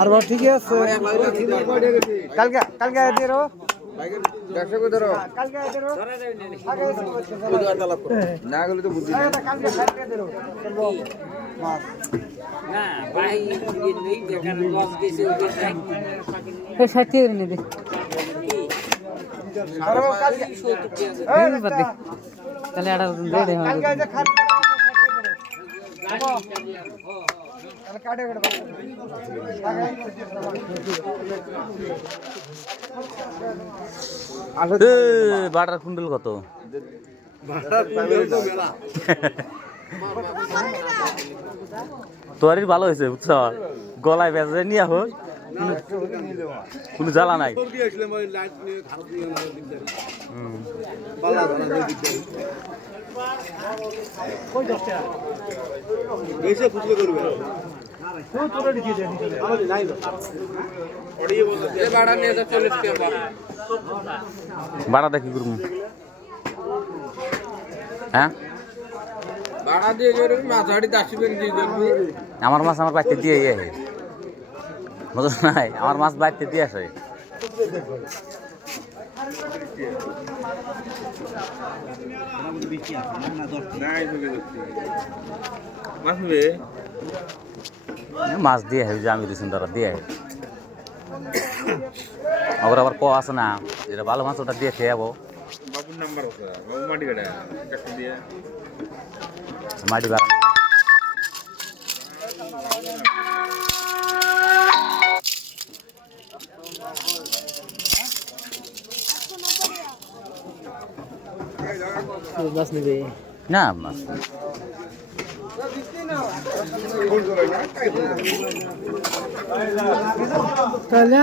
আর ঠিকই আছে কালকে কালকে ধরো কালকে না গেলে তো বুঝি তাহলে এটা বাটার কুন্ডল কত? তোয়ারির ভালো হয়েছে বুঝছ, গলায় বেজে নিয়ে হোক কোনো জ্বালা নাই। বাড়াটা কি করবো? হ্যাঁ আমার মাছ আমার বাড়িতে দিয়ে বুঝল নাই, আমার মাছ বাড়িতে দিয়ে আসে। মাছ দিয়ে যে আমি দিয়েছেন তারা দিয়ে আবার আবার ক আছে না, যেটা ভালো মাছ ওটা দিয়ে খেয়ে যাবো। মাটি বাড়া না মাছ তাহলে